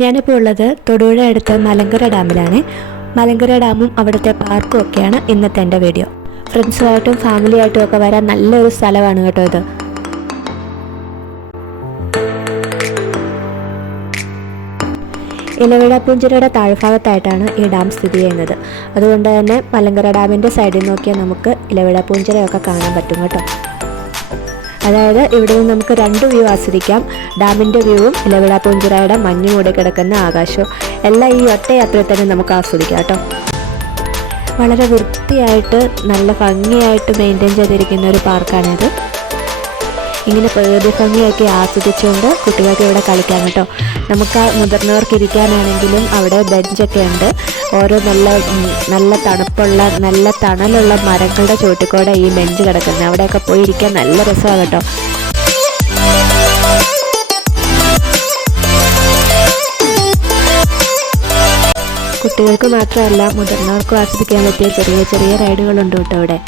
ഞാനിപ്പോൾ ഉള്ളത് തൊടുപുഴ അടുത്ത മലങ്കര ഡാമിലാണ്. മലങ്കര ഡാമും അവിടുത്തെ പാർക്കും ഒക്കെയാണ് ഇന്നത്തെ എൻ്റെ വീഡിയോ. ഫ്രണ്ട്സുമായിട്ടും ഫാമിലിയായിട്ടും ഒക്കെ വരാൻ നല്ലൊരു സ്ഥലമാണ് കേട്ടോ ഇത്. ഇലവിഴാപ്പൂഞ്ചിറയുടെ താഴ്ഭാഗത്തായിട്ടാണ് ഈ ഡാം സ്ഥിതി ചെയ്യുന്നത്. അതുകൊണ്ട് തന്നെ മലങ്കര ഡാമിൻ്റെ സൈഡിൽ നോക്കിയാൽ നമുക്ക് ഇലവിഴാപ്പൂഞ്ചിറയൊക്കെ കാണാൻ പറ്റും കേട്ടോ. അതായത് ഇവിടെ നിന്ന് നമുക്ക് രണ്ട് വ്യൂ ആസ്വദിക്കാം. ഡാമിൻ്റെ വ്യൂവും ഇലവിഴാപ്പൂഞ്ചിറയുടെ മഞ്ഞ് മൂടി കിടക്കുന്ന ആകാശവും എല്ലാം ഈ ഒറ്റ യാത്രയിൽ തന്നെ നമുക്ക് ആസ്വദിക്കാം കേട്ടോ. വളരെ വൃത്തിയായിട്ട് നല്ല ഭംഗിയായിട്ട് മെയിൻറ്റെയിൻ ചെയ്തിരിക്കുന്ന ഒരു പാർക്കാണിത്. ഇങ്ങനെ പ്രകൃതി ഭംഗിയൊക്കെ ആസ്വദിച്ചുകൊണ്ട് കുട്ടികൾക്ക് ഇവിടെ കളിക്കാം കേട്ടോ. നമുക്ക് മുതിർന്നവർക്ക് ഇരിക്കാനാണെങ്കിലും അവിടെ ബെഞ്ചൊക്കെ ഉണ്ട്. ഓരോ നല്ല തണുപ്പുള്ള നല്ല തണലുള്ള മരങ്ങളുടെ ചുവട്ടിക്കൂടെ ഈ ബെഞ്ച് കിടക്കുന്നത്. അവിടെയൊക്കെ പോയി ഇരിക്കാൻ നല്ല രസമാണ് കേട്ടോ. കുട്ടികൾക്ക് മാത്രമല്ല മുതിർന്നവർക്കും ആസ്വദിക്കാൻ പറ്റിയ ചെറിയ ചെറിയ റൈഡുകളുണ്ട് കേട്ടോ ഇവിടെ.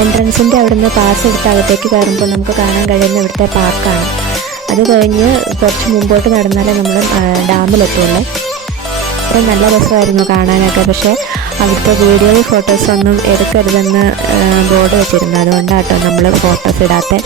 എൻട്രൻസിൻ്റെ അവിടുന്ന് പാസ് എടുത്ത് അകത്തേക്ക് കയറുമ്പോൾ നമുക്ക് കാണാൻ കഴിയുന്ന ഇവിടുത്തെ പാർക്കാണ്. അത് കഴിഞ്ഞ് കുറച്ച് മുമ്പോട്ട് നടന്നാലേ നമ്മൾ ഡാമിലെത്തുള്ളൂ. ഇവിടെ നല്ല രസമായിരുന്നു കാണാനൊക്കെ. പക്ഷേ അവിടുത്തെ വീഡിയോയിൽ ഫോട്ടോസൊന്നും എടുക്കരുതെന്ന് ബോർഡ് വെച്ചിരുന്നു. അതുകൊണ്ടാട്ടോ നമ്മൾ ഫോട്ടോസ് ഇടാത്തത്.